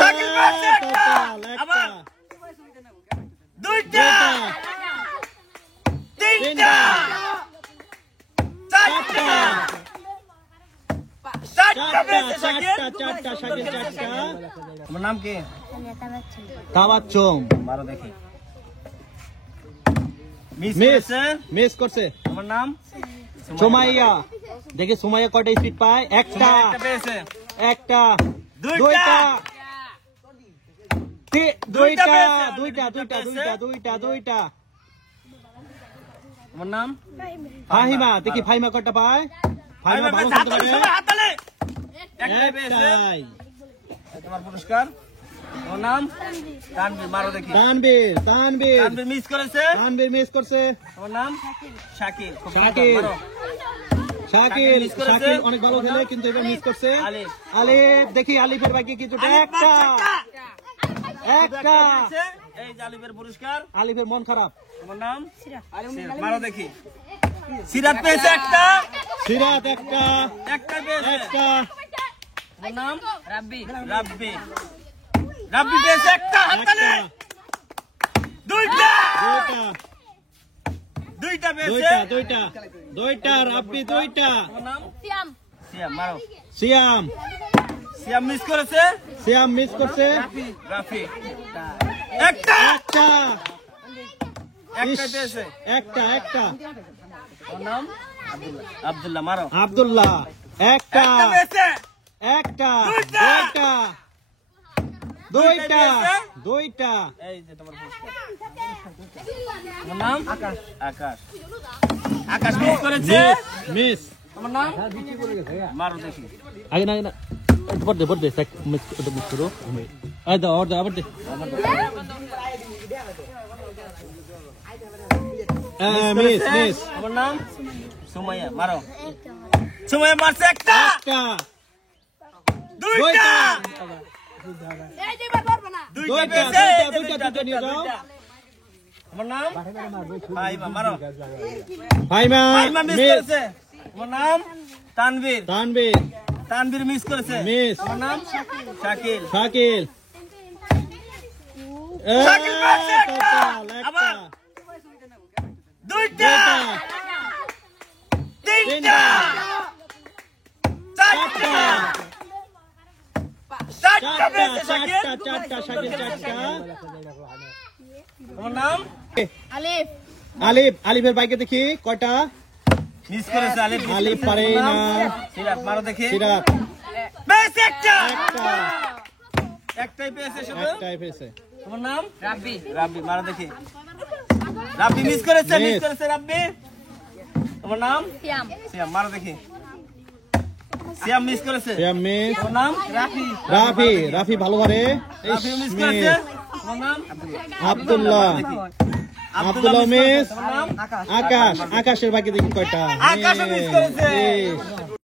শাকিল পেয়েছে একটা, আবার দুইটা, তিনটা, চারটা, চারটা পেয়েছে শাকিল। চারটা শাকিল চারটা। আমার নাম কি? তাবাচ্চুম। মারো দেখি। মিস করছে। আমার নাম সুমাইয়া। দেখি সুমাইয়া কয়টা স্পিড পায়? একটা পেয়েছে, একটা দুইটা, দুইটা দুইটা দুইটা দুইটা দুইটা দুইটা। আমার নাম ফাহিমা। দেখি ফাহিমা কয়টা পায়? ফাহিমা ভালো খেলতে পারে। হাততালি। একটাই পেয়েছে। একটাই। তোমার পুরস্কার। আমার নাম তানভীর। মারো দেখি। তানভীর। তানভীর তানভীর মিস করেছে। তানভীর মিস করছে। আমার নাম শাকিল। শাকিল। মারো। শাকিল মিস করেছে। শাকিল অনেক ভালো খেলে কিন্তু এবার মিস করছে। আলিফ। আলিফ। দেখি আলিফের বাকি কিছু একটা একটা। এই জালিবের পুরস্কার। আলিফের মন খারাপ। আমার নাম সিরাত। মারো দেখি। সিরাত পেয়েছে একটা। সিরাত একটা একটা পেয়েছে। একটা। আমার নাম রাব্বি। রাব্বি। রাব্বি পেয়েছে একটা। হাততালি। দুইটা, দুইটা দুইটা পেয়েছে। দুইটা দুইটা দুইটা রাব্বি দুইটা। আমার নাম সিয়াম। সিয়াম। মারো। সিয়াম। সিয়াম মিস করেছে। সিয়াম মিস করছে। রাফি। একটা, একটা একটা পেয়েছে। একটা একটা। আমার নাম আব্দুল্লাহ। মারো। আব্দুল্লাহ একটা একটা পেয়েছে। একটা দুইটা। দুইটা দুইটা পেয়েছে। দুইটা। এই যে তোমার পুরস্কার। আমার নাম আকাশ। আকাশ। আকাশ মিস করেছে। মিস। আমার নাম মারো দেখি। আগে না আগে না পড়তে পড়তে মিস করো। আয় দাও আর দাও আবার দে। Miss miss. আমার নাম সুমাইয়া। মারো। সুমাইয়া মারছে একটা। একটা দুইটা, দুইটা পেয়েছে। দুইটা দুইটা নিয়ে যাও। আমার নাম ফাহিমা। মারো। Fahima Fahima miss miss. করেছে। আমার নাম তানভীর। তানভীর তানভীর মিস করেছে। মিস। আমার নাম শাকিল। শাকিল। শাকিল পেয়েছে একটা। আবার দুইটা, তিনটা, চারটা, চারটা পেয়েছে শাকিল। চারটা শাকিল চারটা। আমার নাম আলিফ। আলিফ। আলিফের বাইকে দেখি কয়টা? মিস করেছে আলিফ। আলিফ পারে না। সিরাত। মারো দেখি। সিরাত পেয়েছে একটা। একটা একটাই পেয়েছে শুধু। একটাই পেয়েছে। তোমার নাম রাব্বি। রাব্বি। মারো দেখি। রাব্বি মিস করেছে। মিস করেছে রাব্বি। তোমার নাম সিয়াম। সিয়াম। মারো দেখি। সিয়াম মিস করেছে। সিয়াম মিস। তোমার নাম রাফি। রাফি। রাফি ভালো পারে। রাফি মিস করেছে। তোমার নাম আব্দুল্লাহ। আব্দুল্লাহ মিস। তোমার নাম আকাশ। আকাশের বাকি দেখি কয়টা? আকাশও মিস করেছে। মিস।